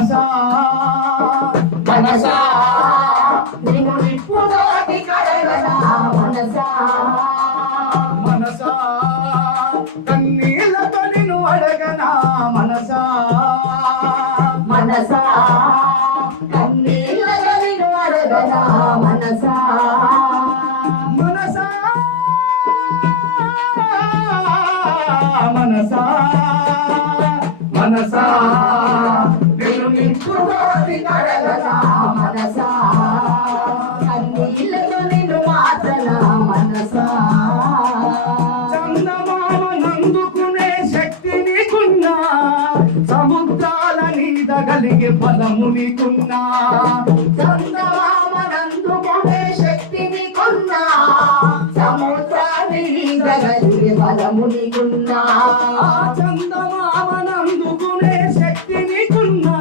మనసా మనసా నిన్ను నిప్పులోకి కడగనా మనసా మనసా కన్నీళ్ళతో నిన్ను అడగనా మనసా మనసా కన్నీళ్ళతో నిన్ను అడగనా మనసా మనసా మనసా మనసా నిన్ను నిప్పులోకి కడగనా మనసా కన్నీళ్ళతో నిన్ను మాత్రనా మనసా చందమామ నందుకునే శక్తి నీకున్నా సముద్రాల నీదగలిగే బలము నీకున్నా